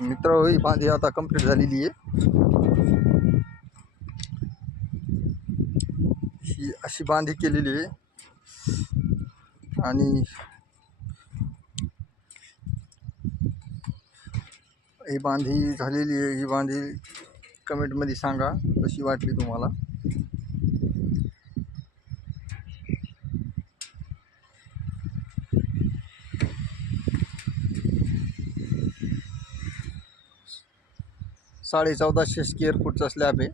मित्र ही माझी आता कंप्लीट झालेली आहे. ही अशी बांधी केलेली आहे. आणि ही बांधी झालेली आहे. ही बांधी कमेंटमध्ये सांगा कशी वाटली तुम्हाला? साडे चौदाशे स्क्वेअर फूटचा स्लॅब आहे.